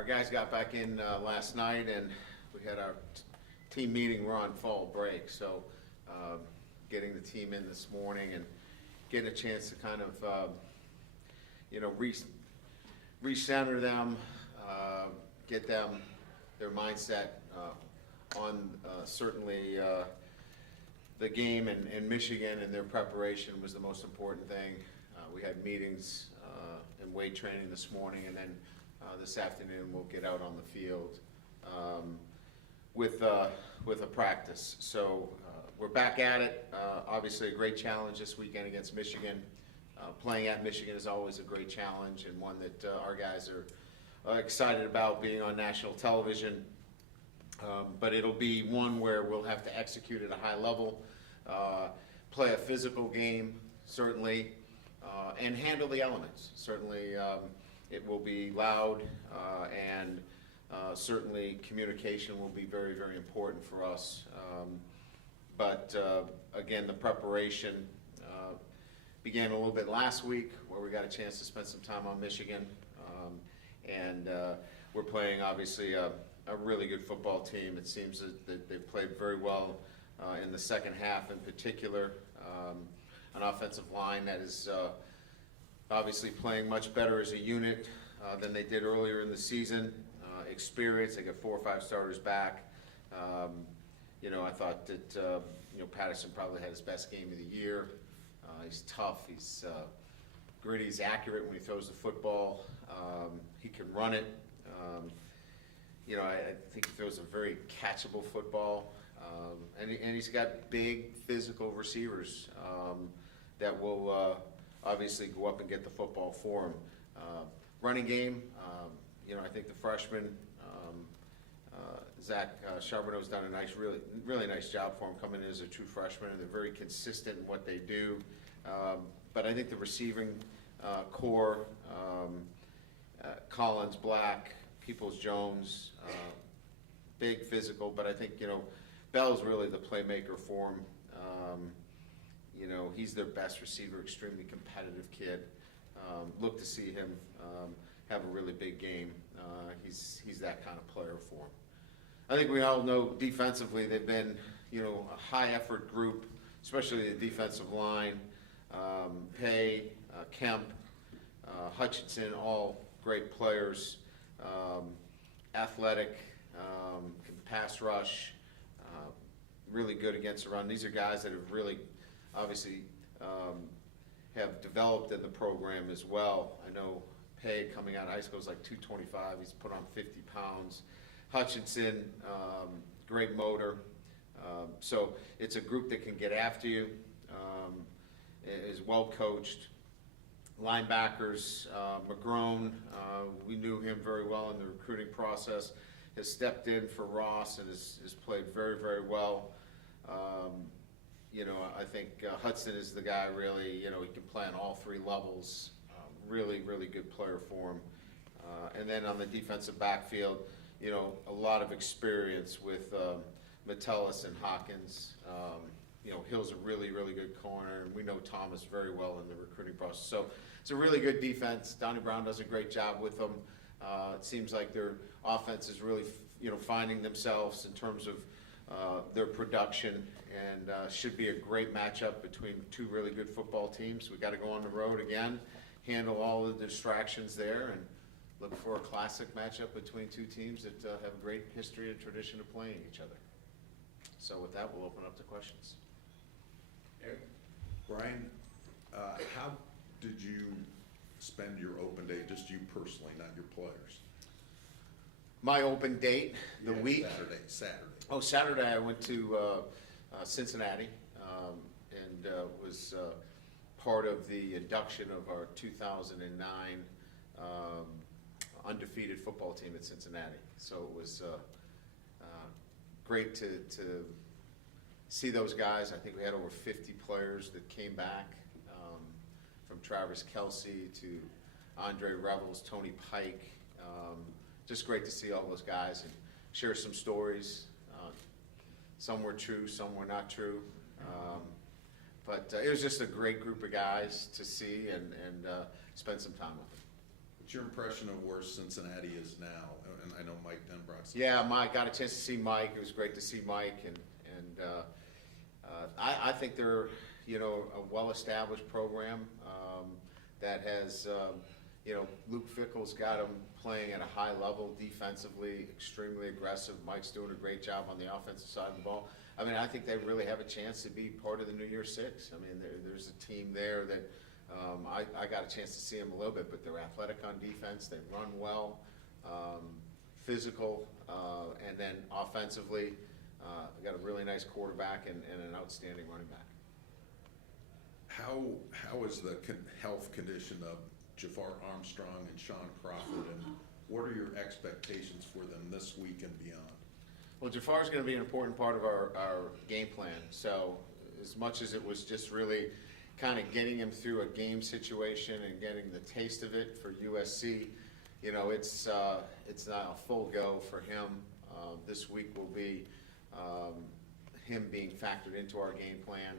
Our guys got back in last night, and we had our team meeting. We're on fall break, so getting the team in this morning and getting a chance to kind of recenter them, get them their mindset on certainly the game in Michigan, and their preparation was the most important thing. We had meetings and weight training this morning, and then this afternoon we'll get out on the field with a practice. So we're back at it. Obviously a great challenge this weekend against Michigan. Playing at Michigan is always a great challenge, and one that our guys are excited about, being on national television. But it'll be one where we'll have to execute at a high level, play a physical game, certainly, and handle the elements. Certainly, it will be loud, and certainly communication will be very, very important for us. But again, the preparation began a little bit last week, where we got a chance to spend some time on Michigan, and we're playing obviously a really good football team. It seems that they've played very well in the second half, in particular. An offensive line that is obviously playing much better as a unit than they did earlier in the season. Experience, they got 4 or 5 starters back. I thought that Patterson probably had his best game of the year. He's tough, he's gritty, he's accurate when he throws the football. He can run it. I think he throws a very catchable football. And he's got big physical receivers that will obviously go up and get the football for him. Running game, I think the freshman, Zach Charbonneau's done a really nice job for him coming in as a true freshman, and they're very consistent in what they do. But I think the receiving core, Collins, Black, Peoples-Jones, big physical, but I think, Bell's really the playmaker for him. He's their best receiver, extremely competitive kid. Look to see him have a really big game. He's that kind of player for him. I think we all know defensively they've been, a high effort group, especially the defensive line. Pay, Kemp, Hutchinson, all great players. Athletic, can pass rush, really good against the run. These are guys that have really, obviously, have developed in the program as well. I know Pay, coming out of high school, is like 225. He's put on 50 pounds. Hutchinson, great motor. So it's a group that can get after you, is well coached. Linebackers, McGrone, we knew him very well in the recruiting process, has stepped in for Ross and has played very, very well. I think Hudson is the guy, really, he can play on all 3 levels. Really, really good player for him. And then on the defensive backfield, a lot of experience with Metellus and Hawkins. Hill's a really, really good corner, and we know Thomas very well in the recruiting process. So it's a really good defense. Donnie Brown does a great job with them. It seems like their offense is really, finding themselves in terms of their production, and should be a great matchup between 2 really good football teams. We got to go on the road again, handle all the distractions there, and look for a classic matchup between 2 teams that have a great history and tradition of playing each other. So with that, we'll open up to questions. Eric? Brian, how did you spend your open day, just you personally, not your players? My open date, the week? Saturday. Oh, Saturday I went to Cincinnati and was part of the induction of our 2009 undefeated football team at Cincinnati. So it was great to see those guys. I think we had over 50 players that came back, from Travis Kelsey to Andre Revels, Tony Pike. Just great to see all those guys and share some stories. Some were true, some were not true. But it was just a great group of guys to see and spend some time with them. What's your impression of where Cincinnati is now? And I know Mike Denbrock's. Yeah, Mike, got a chance to see Mike. It was great to see Mike, and I think they're, a well-established program that has, Luke Fickle's got them playing at a high level defensively, extremely aggressive. Mike's doing a great job on the offensive side of the ball. I mean, I think they really have a chance to be part of the New Year's Six. I mean, there's a team there that I got a chance to see them a little bit, but they're athletic on defense. They run well, physical, and then offensively, got a really nice quarterback and an outstanding running back. How is the health condition of Jafar Armstrong and Sean Crawford, and what are your expectations for them this week and beyond? Well, Jafar's going to be an important part of our game plan. So as much as it was just really kind of getting him through a game situation and getting the taste of it for USC, it's not a full go for him. This week will be him being factored into our game plan,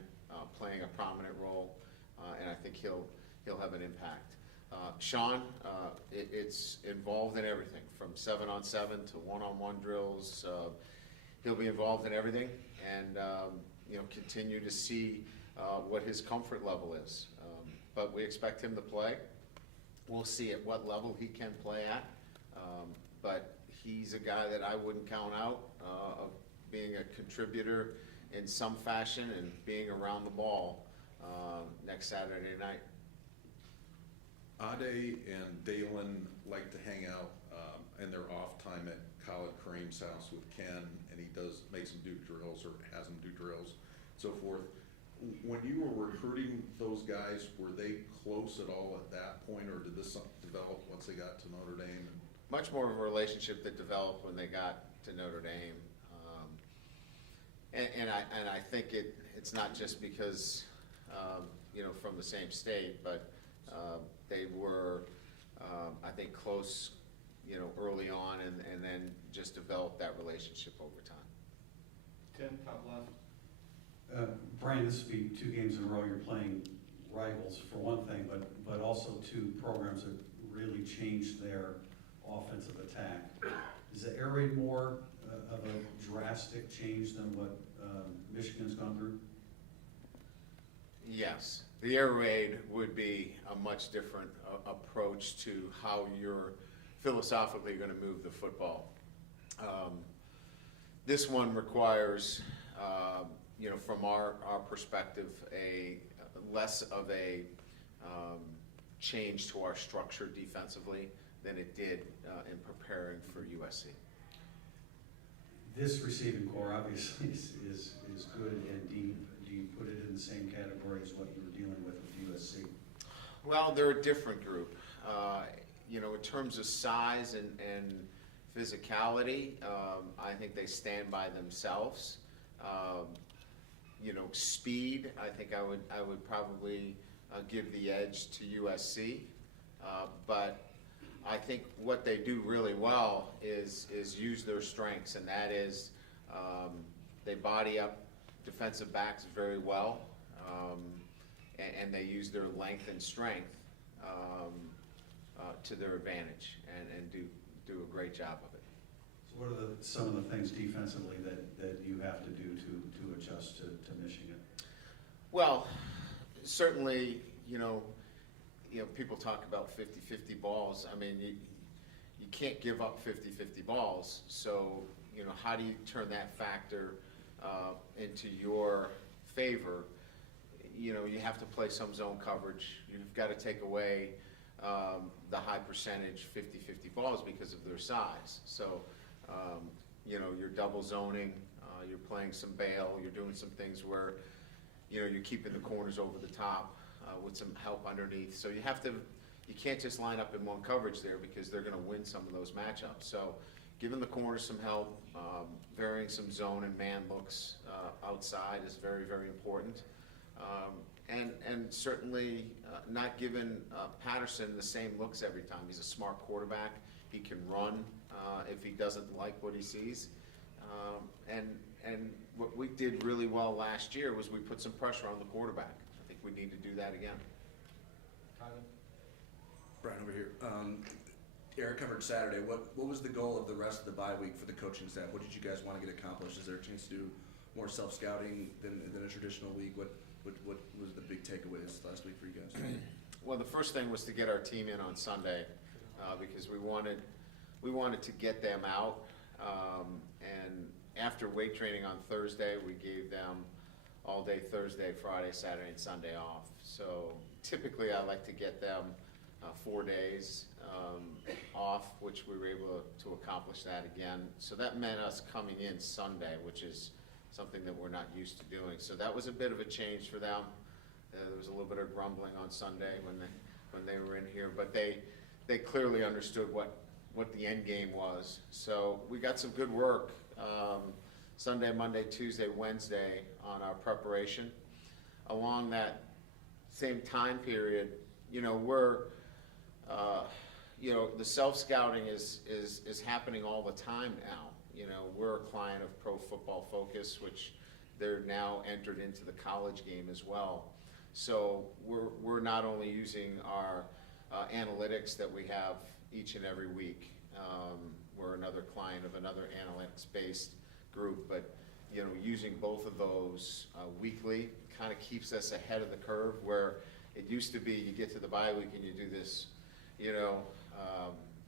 playing a prominent role, and I think he'll have an impact. Sean, it's involved in everything from 7-on-7 to one-on-one drills. He'll be involved in everything, and continue to see what his comfort level is. But we expect him to play. We'll see at what level he can play at. But he's a guy that I wouldn't count out of being a contributor in some fashion and being around the ball next Saturday night. Ade and Dalen like to hang out in their off time at Kraemer's house with Ken, and he makes them do drills or has them do drills, so forth. When you were recruiting those guys, were they close at all at that point, or did this develop once they got to Notre Dame? Much more of a relationship that developed when they got to Notre Dame, and I think it's not just because from the same state, but they were I think close early on, and then just developed that relationship over time. Tim, top left. Brian, this will be 2 games in a row you're playing rivals for one thing, but also 2 programs that really changed their offensive attack. Is the air raid more of a drastic change than what Michigan's gone through? Yes, the air raid would be a much different approach to how you're philosophically going to move the football. This one requires, from our perspective, a less of a change to our structure defensively than it did in preparing for USC. This receiving core obviously is good and deep. Do you put it in the same category as what you were dealing with USC? Well, they're a different group. In terms of size and physicality, I think they stand by themselves. Speed, I think I would probably give the edge to USC. But I think what they do really well is use their strengths, and that is they body up defensive backs very well, and they use their length and strength to their advantage, and do a great job of it. So what are some of the things defensively that you have to do to adjust to Michigan? Well, certainly, people talk about 50-50 balls. I mean, you can't give up 50-50 balls. So, how do you turn that factor into your favor? You have to play some zone coverage. You've got to take away the high percentage 50-50 balls because of their size. So, you're double zoning, you're playing some bail, you're doing some things where, you're keeping the corners over the top with some help underneath. So you can't just line up in one coverage there because they're going to win some of those matchups. So giving the corners some help, varying some zone and man looks outside is very, very important. And certainly not giving Patterson the same looks every time. He's a smart quarterback. He can run if he doesn't like what he sees. And what we did really well last year was we put some pressure on the quarterback. I think we need to do that again. Tyler? Brian over here. Eric covered Saturday. What was the goal of the rest of the bye week for the coaching staff? What did you guys want to get accomplished? Is there a chance to do more self-scouting than a traditional week? What was the big takeaways last week for you guys? Well, the first thing was to get our team in on Sunday, because we wanted to get them out. And after weight training on Thursday, we gave them all day Thursday, Friday, Saturday, and Sunday off. So typically I like to get them 4 days off, which we were able to accomplish that again. So that meant us coming in Sunday, which is something that we're not used to doing. So that was a bit of a change for them. There was a little bit of grumbling on Sunday when they were in here, but they clearly understood what the end game was. So we got some good work Sunday, Monday, Tuesday, Wednesday on our preparation. Along that same time period, the self-scouting is happening all the time now. We're a client of Pro Football Focus, which they're now entered into the college game as well. So we're not only using our analytics that we have each and every week. We're another client of another analytics-based group, but using both of those weekly kind of keeps us ahead of the curve, where it used to be you get to the bye week and you do this,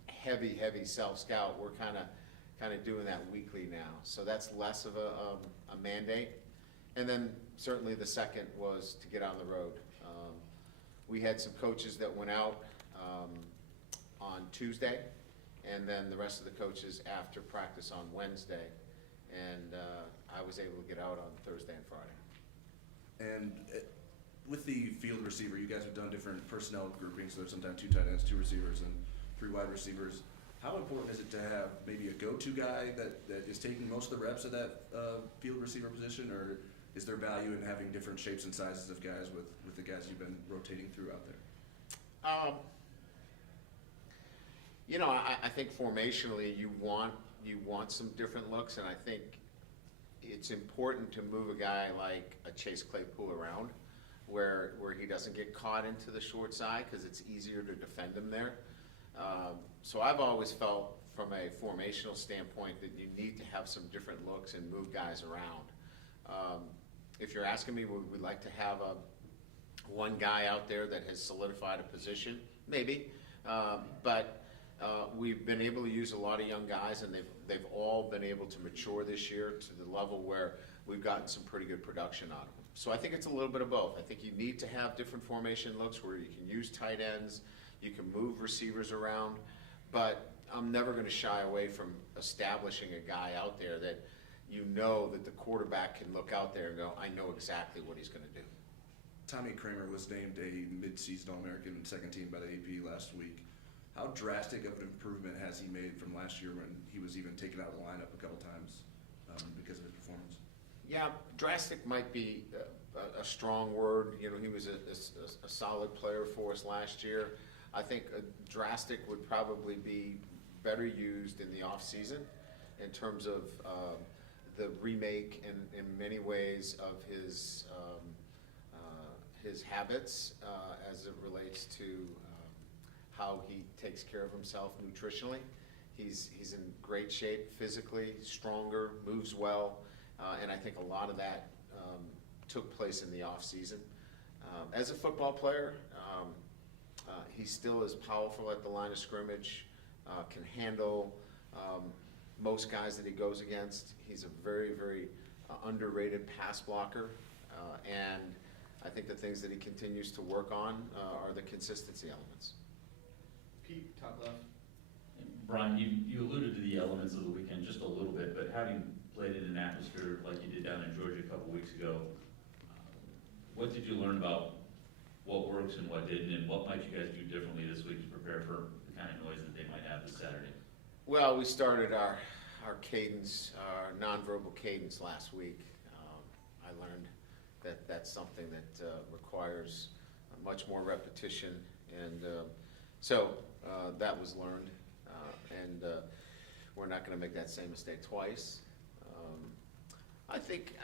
heavy self-scout. We're kind of doing that weekly now. So that's less of a mandate. And then certainly the second was to get on the road. We had some coaches that went out on Tuesday, and then the rest of the coaches after practice on Wednesday. And I was able to get out on Thursday and Friday. And with the field receiver, you guys have done different personnel groupings. So there's sometimes 2 tight ends, 2 receivers, and 3 wide receivers. How important is it to have maybe a go-to guy that is taking most of the reps of that field receiver position, or is there value in having different shapes and sizes of guys with the guys you've been rotating through out there? I think formationally you want some different looks, and I think it's important to move a guy like a Chase Claypool around where he doesn't get caught into the short side, because it's easier to defend him there. So I've always felt from a formational standpoint that you need to have some different looks and move guys around. If you're asking me, would we like to have one guy out there that has solidified a position? Maybe, but we've been able to use a lot of young guys, and they've all been able to mature this year to the level where we've gotten some pretty good production out of them. So I think it's a little bit of both. I think you need to have different formation looks where you can use tight ends, you can move receivers around, but I'm never going to shy away from establishing a guy out there that that the quarterback can look out there and go, I know exactly what he's going to do. Tommy Kraemer was named a mid-season All-American second team by the AP last week. How drastic of an improvement has he made from last year when he was even taken out of the lineup a couple times because of his performance? Yeah, drastic might be a strong word. He was a solid player for us last year. I think drastic would probably be better used in the off-season in terms of the remake in many ways of his habits as it relates to how he takes care of himself nutritionally. He's in great shape physically, stronger, moves well, and I think a lot of that took place in the off-season. As a football player, he still is powerful at the line of scrimmage, can handle most guys that he goes against. He's a very, very underrated pass blocker, and I think the things that he continues to work on are the consistency elements. Pete, top left. Brian, you alluded to the elements of the weekend just a little bit, but having played in an atmosphere like you did down in Georgia a couple weeks ago, what did you learn about what works and what didn't, and what might you guys do differently this week to prepare for the kind of noise that they might have this Saturday? Well, we started our cadence, our nonverbal cadence last week. I learned that that's something that requires much more repetition, and so that was learned, and we're not going to make that same mistake twice. I think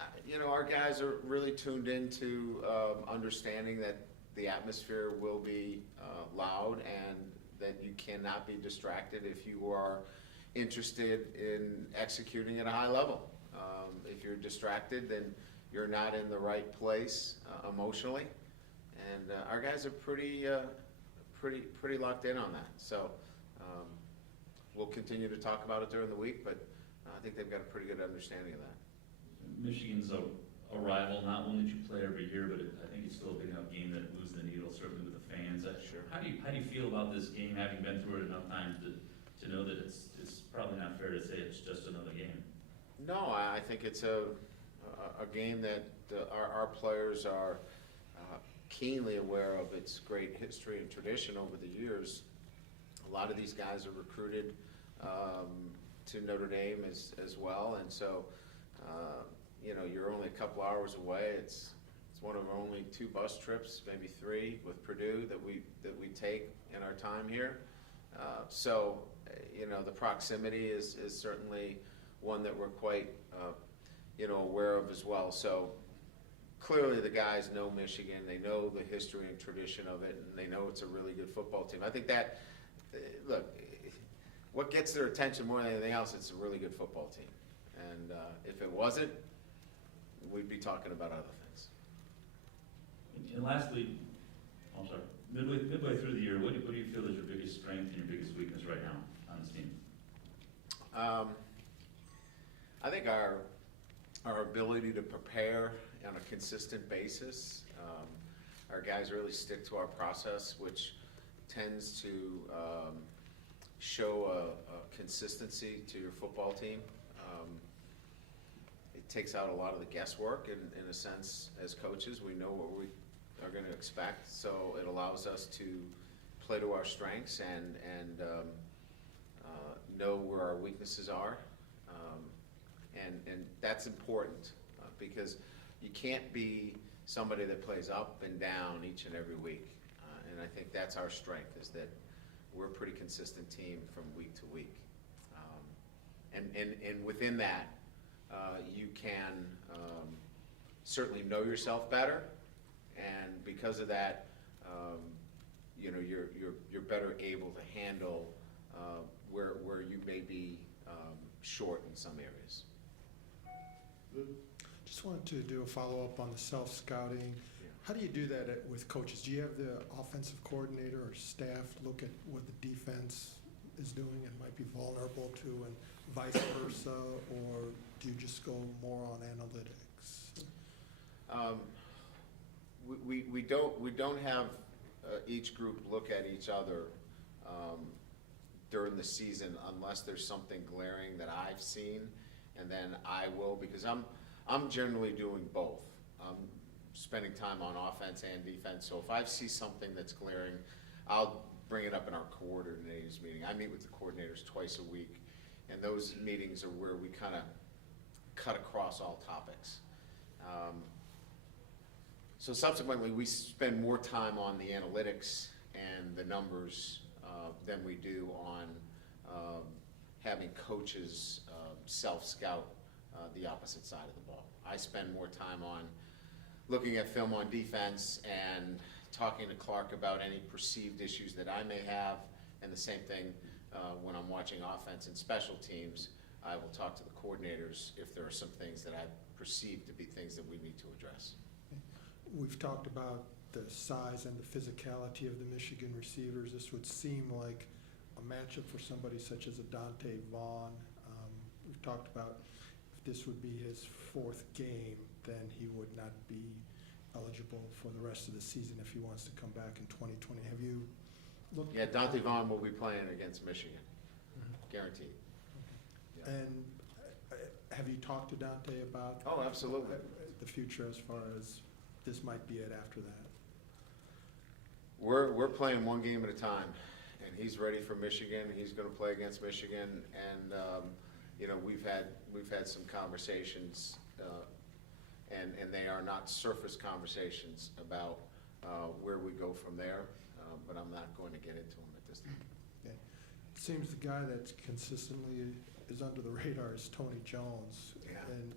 our guys are really tuned into understanding that the atmosphere will be loud and that you cannot be distracted if you are interested in executing at a high level. If you're distracted, then you're not in the right place emotionally, and our guys are pretty locked in on that. So we'll continue to talk about it during the week, but I think they've got a pretty good understanding of that. Michigan's a rival, not one that you play every year, but I think it's still a big enough game that it moves the needle, certainly with the fans. Sure. How do you feel about this game, having been through it enough times to know that it's probably not fair to say it's just another game? No, I think it's a game that our players are keenly aware of its great history and tradition over the years. A lot of these guys are recruited to Notre Dame as well, and so you're only a couple hours away. It's one of only 2 bus trips, maybe 3, with Purdue that we take in our time here. So the proximity is certainly one that we're quite aware of as well. So clearly the guys know Michigan, they know the history and tradition of it, and they know it's a really good football team. I think that, look, what gets their attention more than anything else, it's a really good football team. And if it wasn't, we'd be talking about other things. And lastly, I'm sorry, midway through the year, what do you feel is your biggest strength and your biggest weakness right now on this team? I think our ability to prepare on a consistent basis. Our guys really stick to our process, which tends to show a consistency to your football team. It takes out a lot of the guesswork in a sense. As coaches, we know what we are going to expect, so it allows us to play to our strengths and know where our weaknesses are. And that's important because you can't be somebody that plays up and down each and every week. And I think that's our strength, is that we're a pretty consistent team from week to week. And within that, you can certainly know yourself better, and because of that, you're better able to handle where you may be short in some areas. Just wanted to do a follow-up on the self-scouting. Yeah. How do you do that with coaches? Do you have the offensive coordinator or staff look at what the defense is doing and might be vulnerable to, and vice versa, or do you just go more on analytics? We don't have each group look at each other during the season unless there's something glaring that I've seen, and then I will, because I'm generally doing both. I'm spending time on offense and defense, so if I see something that's glaring, I'll bring it up in our coordinators meeting. I meet with the coordinators twice a week, and those meetings are where we kind of cut across all topics. So subsequently, we spend more time on the analytics and the numbers than we do on having coaches self-scout the opposite side of the ball. I spend more time on looking at film on defense and talking to Clark about any perceived issues that I may have, and the same thing when I'm watching offense and special teams. I will talk to the coordinators if there are some things that I perceive to be things that we need to address. We've talked about the size and the physicality of the Michigan receivers. This would seem like a matchup for somebody such as a Dante Vaughn. We've talked about if this would be his 4th game, then he would not be eligible for the rest of the season if he wants to come back in 2020. Have you looked? Yeah, Dante Vaughn will be playing against Michigan, guaranteed. Yeah. And have you talked to Dante about? Oh, absolutely. The future, as far as this might be it after that? We're playing one game at a time, and he's ready for Michigan. He's going to play against Michigan, and we've had some conversations, and they are not surface conversations about where we go from there. But I'm not going to get into them at this time. Okay. It seems the guy that consistently is under the radar is Tony Jones. Yeah. And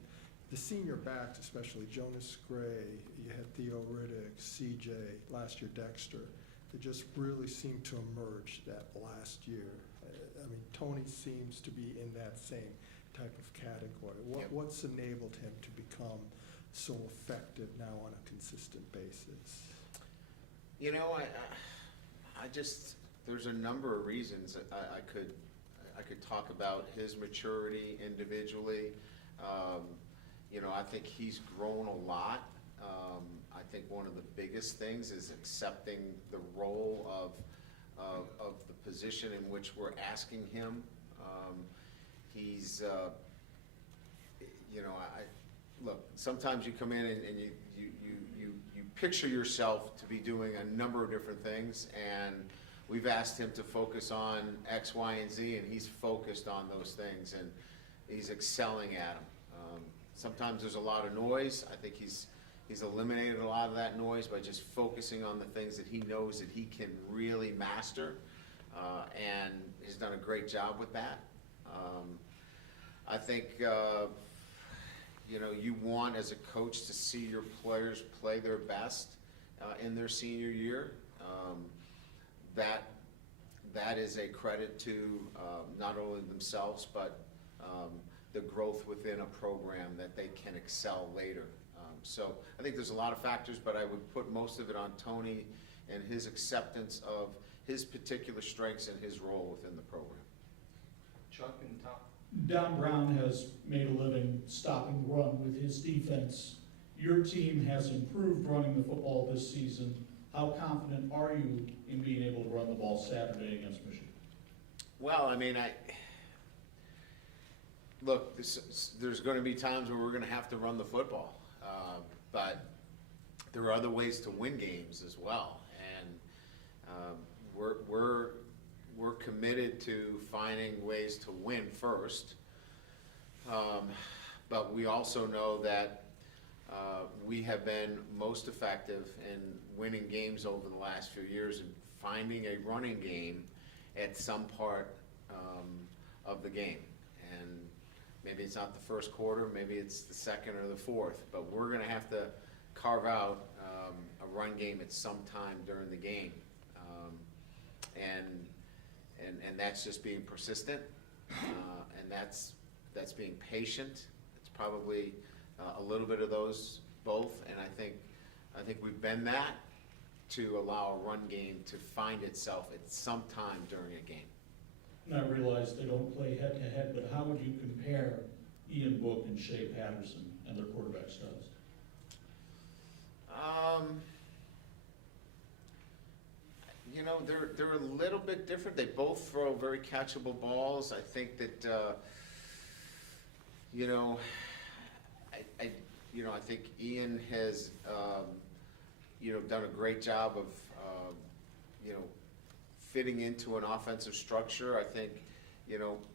the senior backs, especially Jonas Gray, you had Theo Riddick, CJ, last year Dexter. that just really seemed to emerge that last year. I mean, Tony seems to be in that same type of category. Yep. What's enabled him to become so effective now on a consistent basis? You know, I just, there's a number of reasons that I could talk about his maturity individually. You know, I think he's grown a lot. I think one of the biggest things is accepting the role of the position in which we're asking him. He's, you know, look, sometimes you come in and you picture yourself to be doing a number of different things, and we've asked him to focus on X, Y, and Z, and he's focused on those things, and he's excelling at them. Sometimes there's a lot of noise. I think he's eliminated a lot of that noise by just focusing on the things that he knows that he can really master, and he's done a great job with that. I think, you know, you want as a coach to see your players play their best in their senior year. That is a credit to not only themselves, but the growth within a program that they can excel later. So I think there's a lot of factors, but I would put most of it on Tony and his acceptance of his particular strengths and his role within the program. Chuck and Tom. Don Brown has made a living stopping the run with his defense. Your team has improved running the football this season. How confident are you in being able to run the ball Saturday against Michigan? Well, I mean, look, there's going to be times where we're going to have to run the football, but there are other ways to win games as well, and we're committed to finding ways to win first, but we also know that we have been most effective in winning games over the last few years and finding a running game at some part of the game. And maybe it's not the first quarter, maybe it's the second or the fourth, but we're going to have to carve out a run game at some time during the game. And that's just being persistent, and that's being patient. It's probably a little bit of those both, and I think we've been that to allow a run game to find itself at some time during a game. And I realize they don't play head-to-head, but how would you compare Ian Book and Shea Patterson and their quarterback studs? You know, they're a little bit different. They both throw very catchable balls. I think that you know, I think Ian has done a great job of fitting into an offensive structure. I think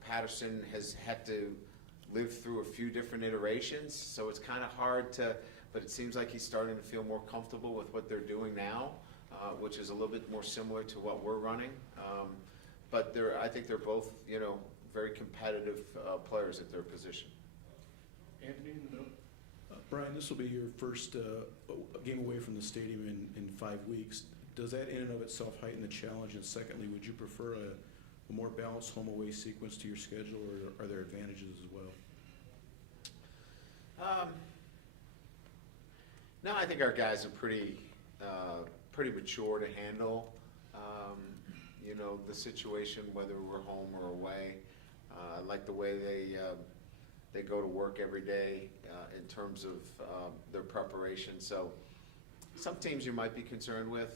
Patterson has had to live through a few different iterations, so it's kind of hard to. But it seems like he's starting to feel more comfortable with what they're doing now, which is a little bit more similar to what we're running. But I think they're both very competitive players at their position. Anthony in the middle. Brian, this will be your first game away from the stadium in 5 weeks. Does that in and of itself heighten the challenge? And secondly, would you prefer a more balanced home-away sequence to your schedule, or are there advantages as well? No, I think our guys are pretty mature to handle the situation, whether we're home or away. I like the way they go to work every day in terms of their preparation. So some teams you might be concerned with,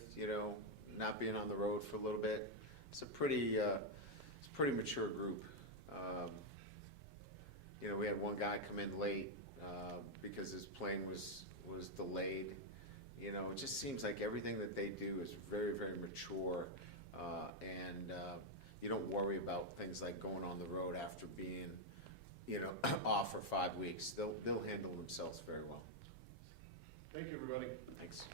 not being on the road for a little bit. It's a pretty mature group. We had one guy come in late because his plane was delayed. It just seems like everything that they do is very, very mature, and you don't worry about things like going on the road after being off for 5 weeks. They'll handle themselves very well. Thank you, everybody. Thanks.